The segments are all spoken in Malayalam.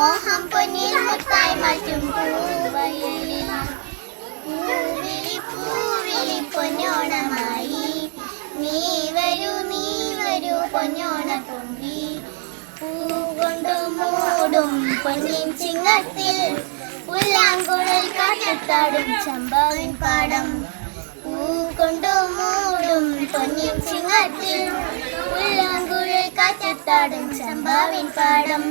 മോഹം പൊന്നിൽ മുത്തായി മാറ്റും പൂവയലിൽ പൂവിളി പൊന്നോണമായി നീ വരൂ പൊന്നോണത്തുമ്പി പൂ കൊണ്ടു മൂടും പൊന്നിൻ ചിങ്ങത്തിൽ പുല്ലാങ്കുഴൽ കാറ്റത്താടും ചമ്പാവിൻ പാടം പൂ കൊണ്ടു മൂടും പൊന്നിൻ ചിങ്ങത്തിൽ പുല്ലാങ്കുഴൽ കാറ്റത്താടും ചമ്പാവിൻ പാടം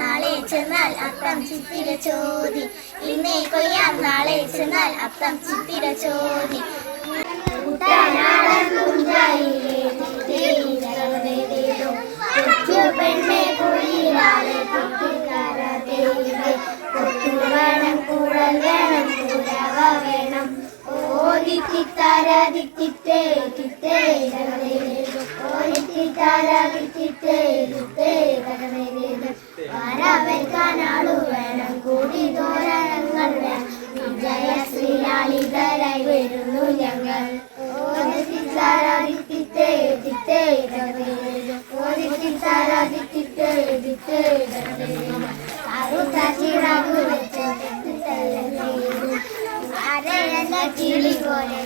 നാളെ ചെന്നാൽ അത്തം ചിത്തിര ചോദി ഇന്നേ കൊയ്യാം നാളെ ചെന്നാൽ അത്തം ചിത്തിര ചോദി പെണ്ണെ കുളിരാളെ വേണം കൂടൽ വേണം കൂടവ വേണം ഓദിത്തിത്താരാദിത്തിത്തേ തിത്തേ വരവേൽക്കാനാളു വേണം കൂടി തോരണങ്ങൾ വിജയ ശ്രീലാളിതരായി വരുന്നു ഞങ്ങൾ കിളി പോലെ